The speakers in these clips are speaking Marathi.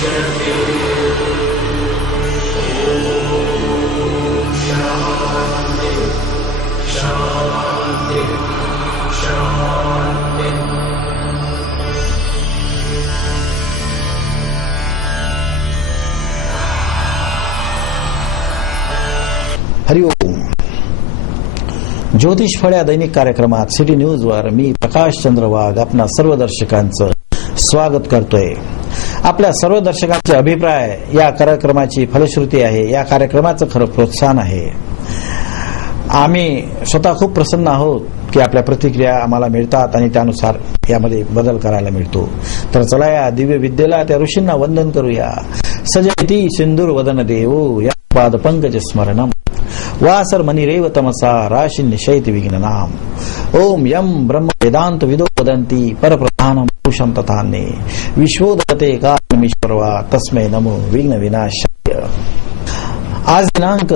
हरिओम. ज्योतिष फळ या दैनिक कार्यक्रमात सिटी न्यूज वर मी प्रकाश चंद्र वाघ आपणा सर्व दर्शकांचं स्वागत करतोय. आपल्या सर्व दर्शकांचे अभिप्राय या कार्यक्रमाची फलश्रुती आहे, या कार्यक्रमाचं खरं प्रोत्साहन आहे. आम्ही स्वतः खूप प्रसन्न आहोत की आपल्या प्रतिक्रिया आम्हाला मिळतात आणि त्यानुसार यामध्ये बदल करायला मिळतो. तर चला या दिव्य विद्येला त्या ऋषींना वंदन करूया. सजयती सिंदूर वदन देवो या पाद पंकज स्मरणम वासर मणिरेव तमसा राशि निशयति विघ्ननाम. ओम यम ब्रह्म वेदांत विदो वदंती परप्रधानम पुरुषम तथान्ये विश्वोदते कारणमीश्वरवा तस्मै नमो विघ्न विनाशाय. आज दिनांक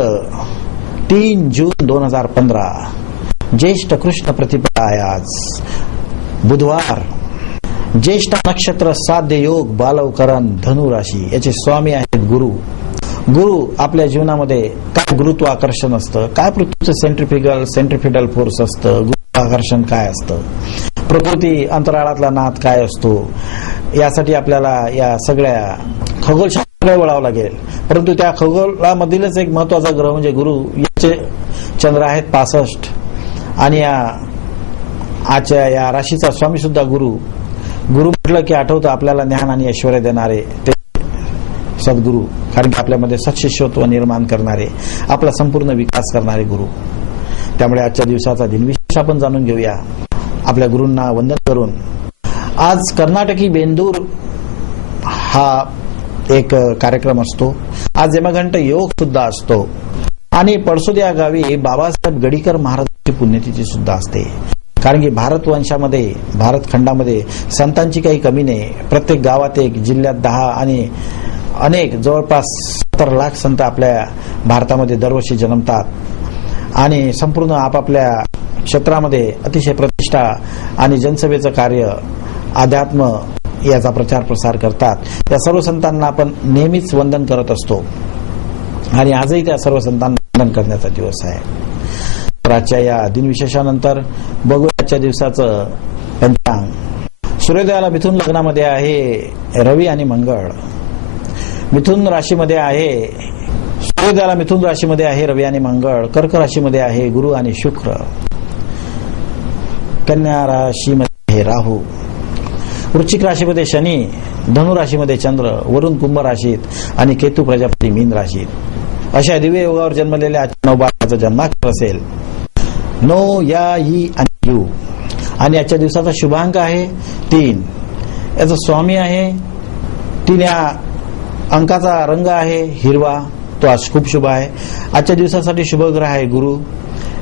3 जून 2015 ज्येष्ठ कृष्ण प्रतिपदा आहे. आज बुधवार. ज्येष्ठ नक्षत्र, साध्य योग, बालवकरण, धनु राशी याचे स्वामी आहेत गुरु. गुरु आपल्या जीवनामध्ये काय गुरुत्वाकर्षण असतं, काय पृथ्वीचं सेंट्रिफिडल फोर्स असतं, गुरुत्वाकर्षण काय असतं, प्रकृती अंतराळातला नाद काय असतो, यासाठी आपल्याला या सगळ्या खगोलशास्त्राकडे वळावं लागेल. परंतु त्या खगोलामधीलच एक महत्वाचा ग्रह म्हणजे गुरु. याचे चंद्र आहेत 65 आणि आजच्या या राशीचा स्वामी सुद्धा गुरु. गुरु म्हटलं की आठवतं आपल्याला ज्ञान आणि ऐश्वर्य देणारे ते सद्गुरु, कारण की आपल्यामध्ये सत्शिष्यत्व निर्माण करणारे, आपला संपूर्ण विकास करणारे गुरु. त्यामुळे आजच्या दिवसाचा दिनविशेष आपण जाणून घेऊया आपल्या गुरूंना वंदन करून. आज कर्नाटकी बेंदूर हा एक कार्यक्रम असतो. आज यमघंट योग सुद्धा असतो आणि पळसोद या गावी बाबासाहेब गडीकर महाराजांची पुण्यतिथी सुद्धा असते. कारण की भारतवंशामध्ये, भारत खंडामध्ये संतांची काही कमी नाही. प्रत्येक गावात एक, जिल्ह्यात 10 आणि अनेक जवळपास 70 लाख संत आपल्या भारतामध्ये दरवर्षी जन्मतात आणि संपूर्ण आपापल्या क्षेत्रामध्ये अतिशय प्रतिष्ठा आणि जनसेवेचं कार्य, अध्यात्म याचा प्रचार प्रसार करतात. त्या सर्व संतांना आपण नेहमीच वंदन करत असतो आणि आजही त्या सर्व संतांना वंदन करण्याचा दिवस आहे. आजच्या या दिनविशेषानंतर बघू आजच्या दिवसाचं पंचांग. सूर्योदयाला मिथुन लग्नामध्ये आहे रवी आणि मंगळ. मिथुन राशीमध्ये आहे, सूर्योदयाला मिथुन राशीमध्ये आहे रवी आणि मंगळ. कर्क राशीमध्ये आहे गुरु आणि शुक्र. कन्या राशीमध्ये आहे राहू. वृश्चिक राशीमध्ये शनी. धनु राशीमध्ये चंद्र. वरुण कुंभ राशीत आणि केतू प्रजापती मीन राशीत. अशा दिव्य योगावर जन्मलेल्या 9 बाळाचा जन्माक्षर असेल नो, या, ई आणि यू. आणि आजच्या दिवसाचा शुभांक आहे 3. याचा स्वामी आहे 3. या अंकाचा रंग आहे हिरवा, तो आज खूप शुभ आहे. आजच्या दिवसासाठी शुभ ग्रह आहे गुरु.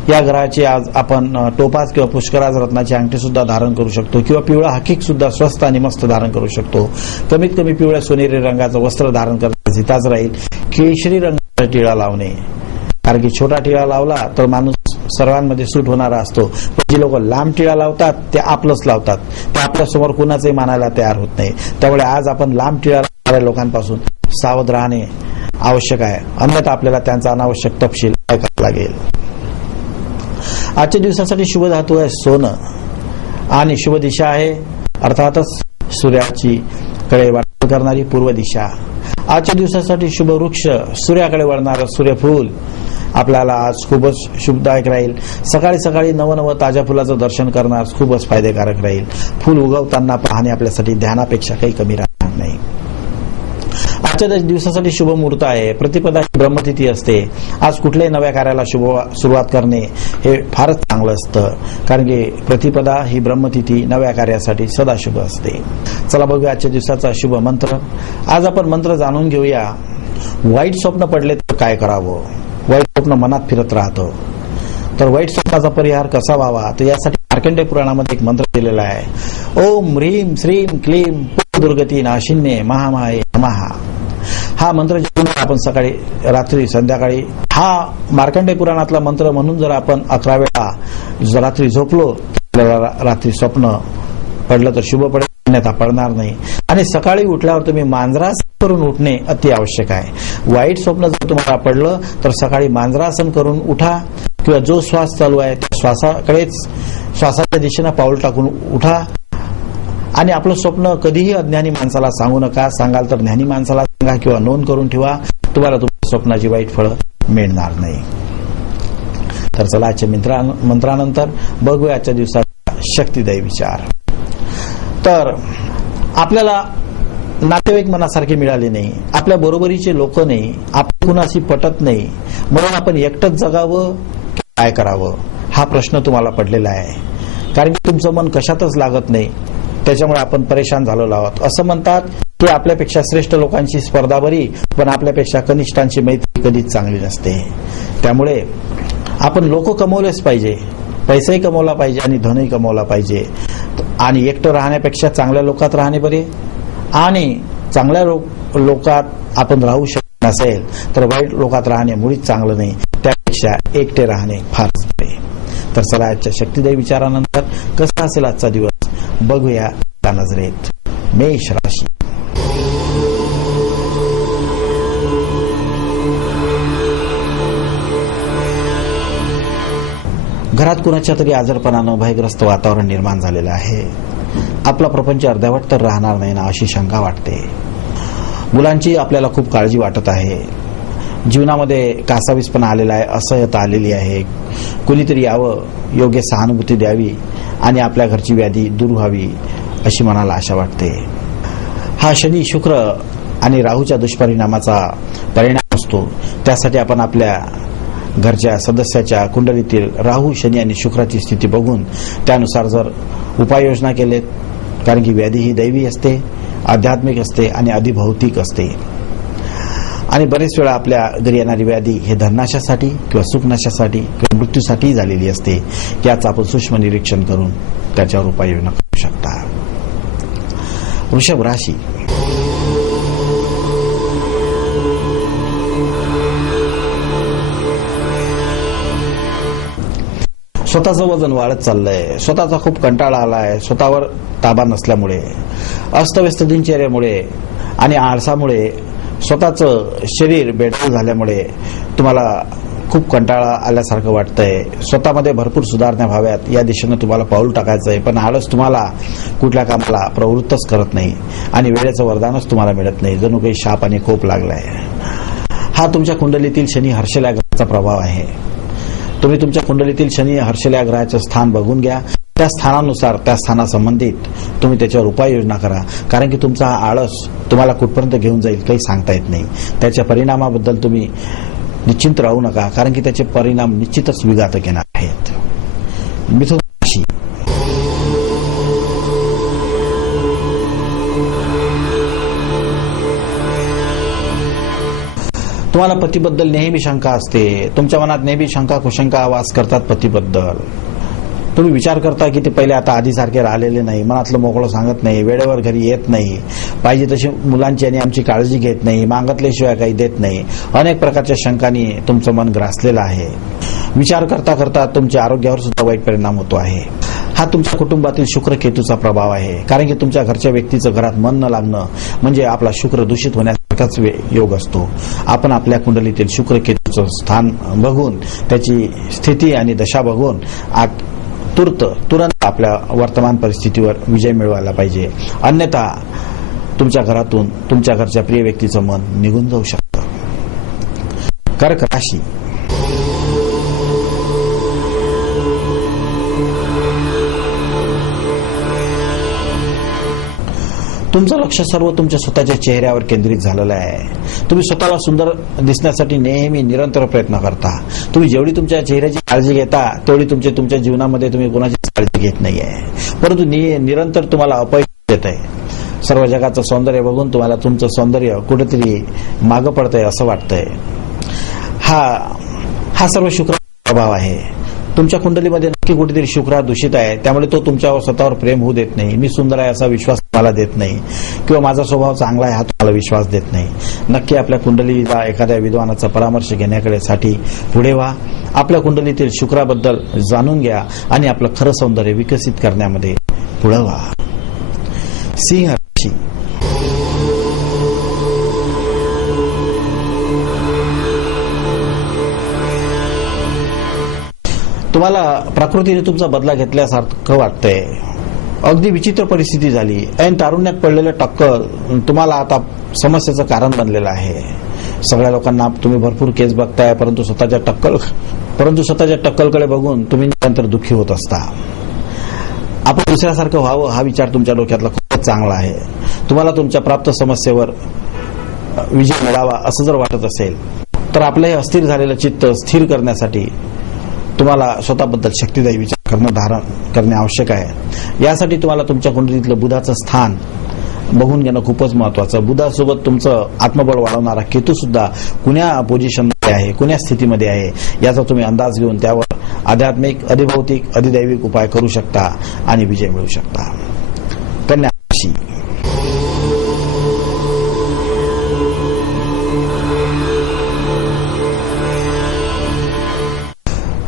या ग्रहाची आज आपण टोपाज किंवा पुष्कराज रत्नाची अंगठी सुद्धा धारण करू शकतो किंवा पिवळा हकीक सुद्धा स्वस्त आणि मस्त धारण करू शकतो. कमीत कमी पिवळ्या सोनेरी रंगाचं वस्त्र धारण करण्यास हिताच राहील. केशरी रंगाचा टिळा लावणे, कारण की छोटा टिळा लावला तर माणूस सर्वांमध्ये सूट होणारा असतो. पण जी लोक लांब टिळा लावतात ते आपलंच लावतात, ते आपल्या समोर कुणाचंही मानायला तयार होत नाही. त्यामुळे आज आपण लांब टिळा लावणाऱ्या लोकांपासून सावध राहणे आवश्यक आहे, अन्यथा आपल्याला त्यांचा अनावश्यक तपशील ऐकावा लागेल. आजच्या दिवसासाठी शुभ धातू आहे सोनं आणि शुभ दिशा आहे अर्थातच सूर्याची कडे वाटचाल करणारी पूर्व दिशा. आजच्या दिवसासाठी शुभ वृक्ष सूर्याकडे वळणारं सूर्यफूल आपल्याला आज खूपच शुभदायक राहील. सकाळी सकाळी नवनवं ताज्या फुलाचं दर्शन करणार खूपच फायदेकारक राहील. फुल उगवताना पाहणे आपल्यासाठी ध्यानापेक्षा काही कमी राहणार नाही. आजच्या दिवसासाठी शुभ मुहूर्त आहे. प्रतिपदा ही ब्रह्मतिथी असते. आज कुठल्याही नव्या कार्याला सुरुवात करणे हे फारच चांगलं असतं, कारण की प्रतिपदा ही ब्रह्मतिथी नव्या कार्यासाठी सदा शुभ असते. चला बघूया आजच्या दिवसाचा शुभ मंत्र. आज आपण मंत्र जाणून घेऊया. वाईट स्वप्न पडले तर काय करावं. वाईट स्वप्न मनात फिरत राहतं, तर वाईट स्वप्नाचा परिहार कसा व्हावा, तर यासाठी मार्कंडेय पुराणामध्ये एक मंत्र दिलेला आहे. ओम ह्रीम श्रीम क्लीम दुर्गती नाशिन्ये महामाये नमः. हा मंत्र आपण सकाळी, रात्री, संध्याकाळी हा मार्कंडेय पुराणातला मंत्र म्हणून जर आपण 11 वेळा रात्री झोपलो तर रात्री स्वप्न पडलं तर शुभ पडेल, अन्यथा पडणार नाही. आणि सकाळी उठल्यावर तुम्ही मांजरास करून उठणे अति आवश्यक आहे. वाईट स्वप्न जर तुम्हाला पडलं तर सकाळी मांजरासन करून उठा किंवा जो श्वास चालू आहे त्या श्वासाच्या दिशेनं पाऊल टाकून उठा. आणि आपलं स्वप्न कधीही अज्ञानी माणसाला सांगू नका. सांगाल तर ज्ञानी माणसाला सांगा किंवा नोंद करून ठेवा. तुम्हाला तुमच्या स्वप्नाची वाईट फळं मिळणार नाही. तर चला आजच्या मंत्रानंतर बघूया आजच्या दिवसाचा शक्तिदायी विचार. तर आपल्याला नातेवाईक मनासारखे मिळाले नाही, आपल्या बरोबरीचे लोक नाही, आपण कुणाशी पटत नाही, म्हणून आपण एकटंच जगावं काय करावं हा प्रश्न तुम्हाला पडलेला आहे. कारण की तुमचं मन कशातच लागत नाही, त्याच्यामुळे आपण परेशान झालेलो आहोत. असं म्हणतात की आपल्यापेक्षा श्रेष्ठ लोकांची स्पर्धा बरी, पण आपल्यापेक्षा कनिष्ठांची मैत्री कधीच चांगली नसते. त्यामुळे आपण लोक कमवलेच पाहिजे, पैसाही कमवला पाहिजे आणि धनही कमवला पाहिजे. आणि एकटं राहण्यापेक्षा चांगल्या लोकात राहणे बरे. आणि चांगल्या लोकात आपण राहू शकत नसेल तर वाईट लोकात राहणे मुळीच चांगलं नाही. त्यापेक्षा एकटे राहणे फारच बरे. तर चला आजच्या शक्तिदायी विचारानंतर कसा असेल आजचा दिवस बघूया त्या नजरेत. मेष राशी. घरात कुणाच्या तरी आजारपणानं भयग्रस्त वातावरण निर्माण झालेलं आहे. आपला प्रपंच अर्ध्यावट तर राहणार नाही ना अशी शंका वाटते. मुलांची आपल्याला खूप काळजी वाटत आहे. जीवनामध्ये कासावीसपणा आलेला आहे, असह्यता आलेली आहे. कुणीतरी यावं, योग्य सहानुभूती द्यावी आणि आपल्या घरची व्याधी दूर व्हावी अशी मनाला आशा वाटते. हा शनी, शुक्र आणि राहूच्या दुष्परिणामाचा परिणाम असतो. त्यासाठी आपण आपल्या घरच्या सदस्याच्या कुंडलीतील राहू, शनी आणि शुक्राची स्थिती बघून त्यानुसार जर उपाययोजना केलेत, कारण की व्याधी ही दैवी असते, आध्यात्मिक असते आणि अधिभौतिक असते. आणि बरेच वेळा आपल्या घरी येणारी व्याधी हे धननाशासाठी किंवा सुखनाशासाठी किंवा मृत्यूसाठी झालेली असते. याचं आपण सूक्ष्म निरीक्षण करून त्याच्यावर उपाययोजना करू शकता. वृषभ राशी. स्वतःचं वजन वाढत चाललंय, स्वतःचा खूप कंटाळा आलाय, स्वतःवर ताबा नसल्यामुळे, अस्तव्यस्त दिनचर्यामुळे आणि आळसामुळे, स्वतःचं शरीर बेढाल झाल्यामुळे तुम्हाला खूप कंटाळा आल्यासारखं वाटतंय. स्वतःमध्ये भरपूर सुधारणा व्हाव्यात या दिशेनं तुम्हाला पाऊल टाकायचंय, पण आळस तुम्हाला कुठल्या कामाला प्रवृत्तच करत नाही आणि वेळेचं वरदानच तुम्हाला मिळत नाही. जणू काही शाप आणि कोप लागलाय. हा तुमच्या कुंडलीतील शनी हर्षल्या ग्रहाचा प्रभाव आहे. तुम्ही तुमच्या कुंडलीतील शनी हर्षल्या ग्रहाचे स्थान बघून घ्या. त्या स्थानानुसार, त्या स्थानासंबंधित तुम्ही त्याच्यावर उपाययोजना करा. कारण की तुमचा हा आळस तुम्हाला कुठपर्यंत घेऊन जाईल काही सांगता येत नाही. त्याच्या परिणामाबद्दल तुम्ही निश्चिंत राहू नका, कारण की त्याचे परिणाम निश्चितच विघातक येणार आहेत. मिथुन राशी. तुम्हाला पतीबद्दल नेहमी शंका असते. तुमच्या मनात नेहमी शंका कुशंका वास करतात पतीबद्दल. तुम्ही विचार करता की ते पहिले आता आधीसारखे राहिलेले नाही, मनातलं मोकळं सांगत नाही, वेळेवर घरी येत नाही, पाहिजे तशी मुलांची आणि आमची काळजी घेत नाही, मागितल्याशिवाय काही देत नाही. अनेक प्रकारच्या शंकांनी तुमचं मन ग्रासलेलं आहे. विचार करता करता तुमच्या आरोग्यावर सुद्धा वाईट परिणाम होतो आहे. हा तुमच्या कुटुंबातील शुक्र केतूचा प्रभाव आहे. कारण की तुमच्या घरच्या व्यक्तीचं घरात मन न लागणं म्हणजे आपला शुक्र दूषित होण्यासारखाच योग असतो. आपण आपल्या कुंडलीतील शुक्र केतूचं स्थान बघून, त्याची स्थिती आणि दशा बघून तुरंत आपल्या वर्तमान परिस्थितीवर विजय मिळवायला पाहिजे. अन्यथा तुमच्या घरातून तुमच्या घरच्या प्रिय व्यक्तीचं मन निघून जाऊ शकतं. कर्क राशी. तुमचं लक्ष सर्व तुमच्या स्वतःच्या चेहऱ्यावर केंद्रित झालेलं आहे. तुम्ही स्वतःला सुंदर दिसण्यासाठी नेहमी निरंतर प्रयत्न करता. तुम्ही जेवढी तुमच्या चेहऱ्याची काळजी घेता तेवढी तुमच्या जीवनामध्ये तुम्ही कोणाची काळजी घेत नाहीये. परंतु निरंतर तुम्हाला अपयश येत आहे. सर्व जगाचं सौंदर्य बघून तुम्हाला तुमचं सौंदर्य कुठेतरी मागं पडतंय असं वाटतंय. हा सर्व शुक्र प्रभाव आहे. तुमच्या कुंडलीमध्ये नक्की कुठेतरी शुक्र दूषित आहे. त्यामुळे तो तुमच्यावर स्वतःवर प्रेम होऊ देत नाही. मी सुंदर आहे असा विश्वास तुम्हाला देत नाही किंवा माझा स्वभाव चांगला आहे हा तुम्हाला विश्वास देत नाही. नक्की आपल्या कुंडलीला एखाद्या विद्वानाचा परामर्श घेण्याकडे साठी पुढे व्हा. आपल्या कुंडलीतील शुक्राबद्दल जाणून घ्या आणि आपलं खरं सौंदर्य विकसित करण्यामध्ये पुढे व्हा. सिंह राशी. तुम्हाला प्रकृतीने तुमचा बदला घेतल्यासारखं वाटतंय. अगदी विचित्र परिस्थिती झाली. ऐन तारुण्यात पडलेलं टक्कल तुम्हाला आता समस्येचं कारण बनलेलं आहे. सगळ्या लोकांना तुम्ही भरपूर केस बघताय, परंतु स्वतःच्या टक्कलकडे बघून तुम्ही नंतर दुःखी होत असता. आपण दुसऱ्यासारखं व्हावं हा विचार तुमच्या डोक्यातला खूपच चांगला आहे. तुम्हाला तुमच्या प्राप्त समस्येवर विजय मिळावा असं जर वाटत असेल तर आपलं हे अस्थिर झालेलं चित्त स्थिर करण्यासाठी तुम्हाला स्वतःबद्दल शक्तिदायी विचार धारण करणे आवश्यक आहे. यासाठी तुम्हाला तुमच्या कुंडलीतलं बुधाचं स्थान बघून घेणं खूपच महत्वाचं. बुधासोबत तुमचं आत्मबळ वाढवणारा केतू सुद्धा कुण्या पोझिशनमध्ये आहे, कुण्या स्थितीमध्ये आहे याचा तुम्ही अंदाज घेऊन त्यावर आध्यात्मिक, अधिभौतिक, अधिदैविक उपाय करू शकता आणि विजय मिळवू शकता. कन्या राशी.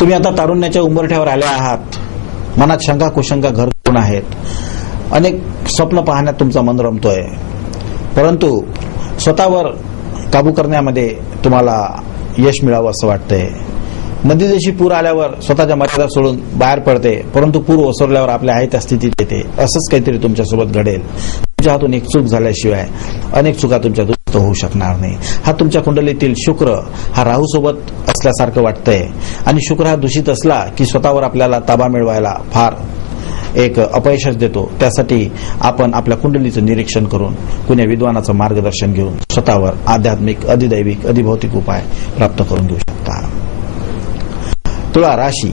तुम्ही आता तारुण्याच्या उंबरठ्यावर आले आहात. मनात शंका कुशंका घर करून आहेत. अनेक स्वप्न पाहण्यात तुमचा मन रमतोय, परंतु स्वतःवर काबू करण्यामध्ये तुम्हाला यश मिळावं असं वाटतंय. नदी जशी पूर आल्यावर स्वतःच्या मर्यादा सोडून बाहेर पडते, परंतु पूर ओसरल्यावर आपल्या आहे त्या स्थितीत येते. असंच काहीतरी तुमच्यासोबत घडेल. तुमच्या हातून एक चूक झाल्याशिवाय अनेक चुका तुमच्या दुरुस्त होऊ शकणार नाही. हा तुमच्या कुंडलीतील शुक्र हा राहू सोबत असल्यासारखं वाटतंय आणि शुक्र हा दूषित असला की स्वतःवर आपल्याला ताबा मिळवायला फार एक अपयशच देतो. त्यासाठी आपण आपल्या कुंडलीचं निरीक्षण करून कुण्या विद्वानाचं मार्गदर्शन घेऊन स्वतःवर आध्यात्मिक, अधिदैविक, अधिभौतिक उपाय प्राप्त करून घेऊ शकता. तुला राशी.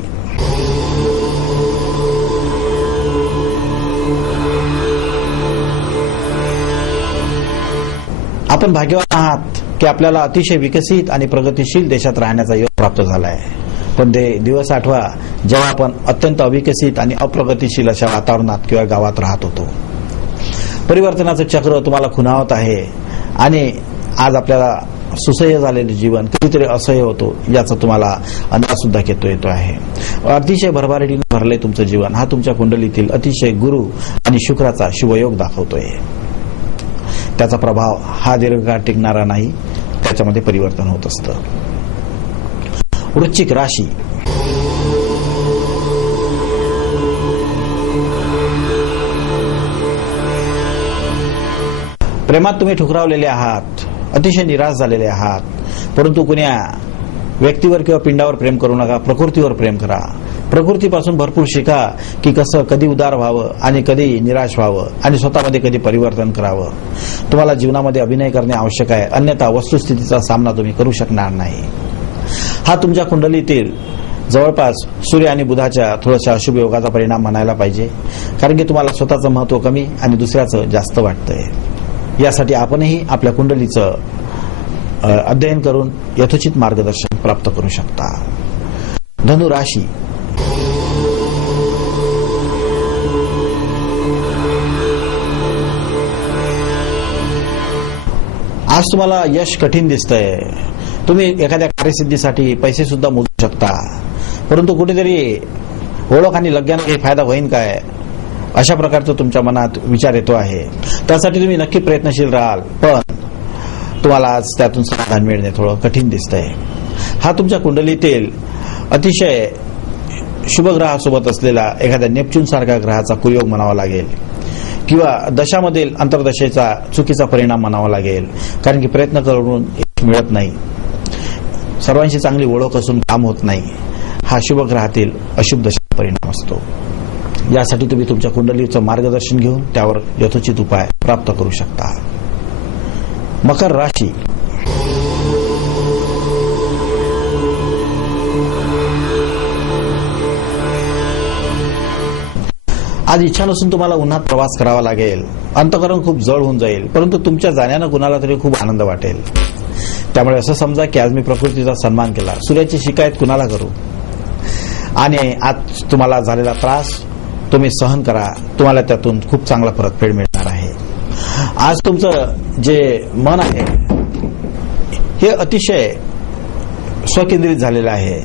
आपण भाग्यवान आहात की आपल्याला अतिशय विकसित आणि प्रगतिशील देशात राहण्याचा योग प्राप्त झाला आहे. पण ते दिवस आठवा जेव्हा आपण अत्यंत अविकसित आणि अप्रगतिशील अशा वातावरणात किंवा गावात राहत होतो. परिवर्तनाचं चक्र तुम्हाला खुणावत आहे आणि आज आपल्याला सुसह्य झालेले जीवन कधीतरी असह्य होतो याचा तुम्हाला अंदाज सुद्धा येतो आहे. अतिशय भरभराटीने भरले तुमचं जीवन. हा तुमच्या कुंडलीतील अतिशय गुरु आणि शुक्राचा शुभयोग दाखवतोय. त्याचा प्रभाव हा दीर्घकाळ टिकणारा नाही, त्याच्यामध्ये परिवर्तन होत असतं. वृश्चिक राशी. प्रेमात तुम्ही ठुकरावलेले आहात, अतिशय निराश झालेले आहात, परंतु कुण्या व्यक्तीवर किंवा पिंडावर प्रेम करू नका. प्रकृतीवर प्रेम करा. प्रकृतीपासून भरपूर शिका की कसं कधी उदार व्हावं आणि कधी निराश व्हावं आणि स्वतःमध्ये कधी परिवर्तन करावं. तुम्हाला जीवनामध्ये अभिनय करणे आवश्यक आहे, अन्यथा वस्तुस्थितीचा सामना तुम्ही करू शकणार नाही. हा तुमच्या कुंडलीतील जवळपास सूर्य आणि बुधाच्या थोड्याशा अशुभ योगाचा परिणाम म्हणायला पाहिजे, कारण की तुम्हाला स्वतःचं महत्व कमी आणि दुसऱ्याचं जास्त वाटतंय. यासाठी आपणही आपल्या कुंडलीचं अध्ययन करून यथोचित मार्गदर्शन प्राप्त करू शकता. धनु राशी. आज तुम्हाला यश कठीण दिसतंय. तुम्ही एखाद्या कार्यसिद्धीसाठी पैसे सुद्धा मोजू शकता, परंतु कुठेतरी ओळख आणि लग्नाने काही फायदा होईल काय अशा प्रकारचं तुमच्या मनात विचार येतो आहे. त्यासाठी तुम्ही नक्की प्रयत्नशील राहाल, पण तुम्हाला आज त्यातून समाधान मिळणे थोडं कठीण दिसतंय. हा तुमच्या कुंडलीतील अतिशय शुभ ग्रहासोबत असलेला एखाद्या नेपच्यून सारख्या ग्रहाचा कुयोग म्हणावा लागेल किंवा दशामधील अंतर्दशेचा चुकीचा परिणाम म्हणावा लागेल, कारण की प्रयत्न करून मिळत नाही. सर्वांशी चांगली ओळख असून काम होत नाही. हा शुभ ग्रहातील अशुभ दशा परिणाम असतो. यासाठी तुम्ही तुमच्या कुंडलीचं मार्गदर्शन घेऊन त्यावर यथोचित उपाय प्राप्त करू शकता. मकर राशी. आज इच्छा नसून तुम्हाला उन्हात प्रवास करावा लागेल. अंतःकरण खूप जड होऊन जाईल, परंतु तुमच्या जाण्यानं कुणाला तरी खूप आनंद वाटेल. त्यामुळे असं समजा की आज मी प्रकृतीचा सन्मान केला. सूर्याची शिकायत कुणाला करू. आणि आज तुम्हाला झालेला त्रास तुम्ही सहन करा. तुम्हाला त्यातून खूप चांगला परतफेड मिळणार आहे. आज तुमचं जे मन आहे हे अतिशय स्वकेंद्रित झालेलं आहे.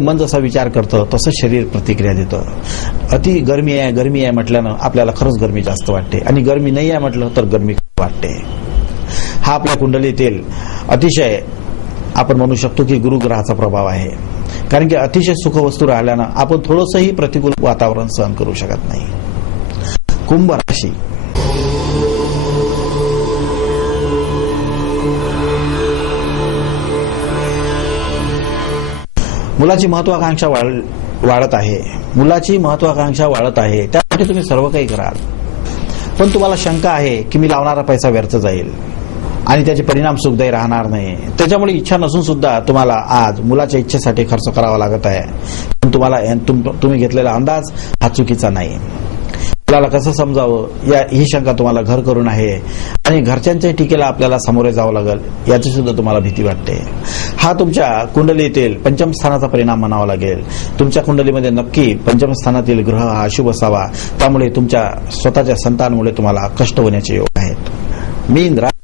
मन जसा विचार करतं तसं शरीर प्रतिक्रिया देतं. अति गरमी आहे म्हटल्यानं आपल्याला खरंच गरमी जास्त वाटते आणि गरमी नाही आहे म्हटलं तर गरमी वाटते. हा आपल्या कुंडलीतील अतिशय आपण म्हणू शकतो की गुरुग्रहाचा प्रभाव आहे. कारण की अतिशय सुखवस्तू राहिल्यानं आपण थोडंसंही प्रतिकूल वातावरण सहन करू शकत नाही. कुंभ राशी. मुलाची महत्वाकांक्षा वाढत आहे. त्यासाठी तुम्ही सर्व काही कराल, पण तुम्हाला शंका आहे की मी लावणारा पैसा व्यर्थ जाईल आणि त्याचे परिणाम सुखदायी राहणार नाही. त्याच्यामुळे इच्छा नसून सुद्धा तुम्हाला आज मुलाच्या इच्छेसाठी खर्च करावा लागत आहे. पण तुम्ही घेतलेला अंदाज हा चुकीचा नाही. मुलाला कसं समजावं ही शंका तुम्हाला घर करून आहे आणि घरच्यांच्या टीकेला आपल्याला सामोरे जावं लागेल याची सुद्धा तुम्हाला भीती वाटते. हा तुमच्या कुंडलीतील पंचम स्थानाचा परिणाम म्हणावा लागेल. तुमच्या कुंडलीमध्ये नक्की पंचम स्थानातील ग्रह हा अशुभ असावा, त्यामुळे तुमच्या स्वतःच्या संतानामुळे तुम्हाला कष्ट होण्याचे योग आहेत. मीन राशी.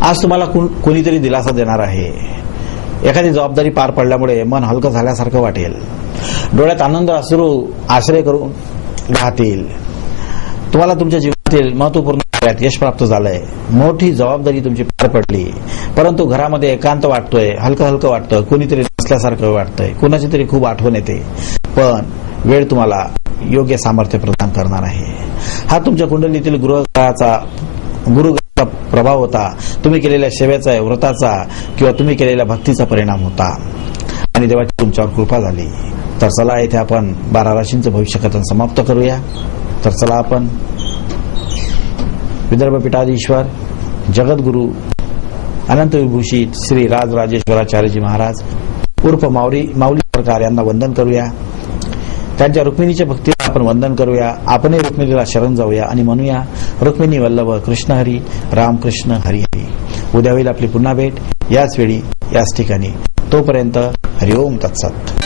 आज तुम्हाला कोणीतरी दिलासा देणार आहे. एखादी जबाबदारी पार पडल्यामुळे मन हलकं झाल्यासारखं वाटेल. डोळ्यात आनंद अश्रू आश्रय करून राहतील. तुम्हाला तुमच्या जीवनातील महत्वपूर्ण कार्यात यश प्राप्त झालंय. मोठी जबाबदारी तुमची पार पडली, परंतु घरामध्ये एकांत वाटतोय, हलकं वाटतं, कोणीतरी नसल्यासारखं वाटतंय, कोणाची तरी खूप आठवण येते. पण वेळ तुम्हाला योग्य सामर्थ्य प्रदान करणार आहे. हा तुमच्या कुंडलीतील गुरु प्रभाव होता. तुम्ही केलेल्या सेवेचा, व्रताचा किंवा तुम्ही केलेल्या भक्तीचा परिणाम होता आणि देवाची तुमच्यावर कृपा झाली. तर चला इथे आपण 12 राशींचं भविष्यकथन समाप्त करूया. तर चला आपण विदर्भ पीठाधीश्वर जगद्गुरु अनंत विभूषित श्री राजराजेश्वराचार्यजी महाराज उर्फ माऊली सरकार यांना वंदन करूया. त्यांच्या रुक्मिणीच्या भक्तीला आपण वंदन करूया. आपणही रुक्मिणीला शरण जाऊया आणि म्हणूया, रुक्मिणी वल्लभ कृष्ण हरी, रामकृष्ण हरी हरी. उद्या होईल आपली पुन्हा भेट याच वेळी याच ठिकाणी. तोपर्यंत हरिओम तत्सत.